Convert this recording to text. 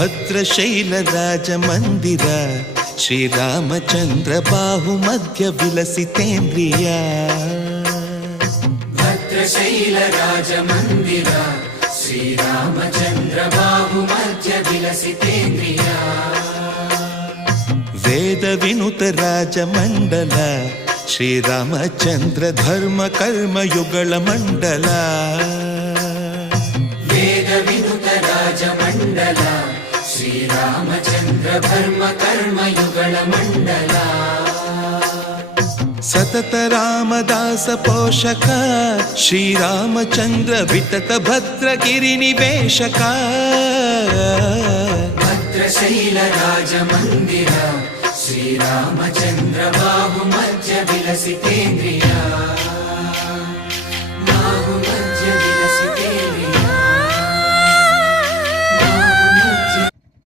ಭದ್ರಶೈಲ ರಾಜ ಮಂದಿರ ಶ್ರೀರಾಮಚಂದ್ರ ಬಾಹು ಮಧ್ಯ ವಿಲಸಿತೇಂದ್ರಿಯ ಭದ್ರಶೈಲ ರಾಜ ಮಂದಿರ ಶ್ರೀರಾಮಚಂದ್ರ ಬಾಹು ಮಧ್ಯ ವಿಲಸಿತೇಂದ್ರಿಯ ವೇದ ವಿನುತ ರಾಜ ಮಂಡಲ ಶ್ರೀರಾಮಚಂದ್ರ ಧರ್ಮ ಕರ್ಮ ಯುಗಳ ಮಂಡಲ ವೇದ ವಿನುತ ರಾಜ ಮಂಡಲ ಶ್ರೀರಾಮಚಂದ್ರ ಧರ್ಮ ಕರ್ಮ ಯುಗಳ ಮಂಡಲ ಸತತ ರಾಮದಾಸ ಪೋಷಕ ಶ್ರೀರಾಮಚಂದ್ರ ವಿತತ ಭದ್ರಗಿರಿ ನಿವೇಶಕ ಭದ್ರಶೈಲ ರಾಜ ಮಂದಿರ ಶ್ರೀರಾಮಚಂದ್ರ ಬಾಹು ಮಧ್ಯ ವಿಲಸಿತೇಂದ್ರಿಯ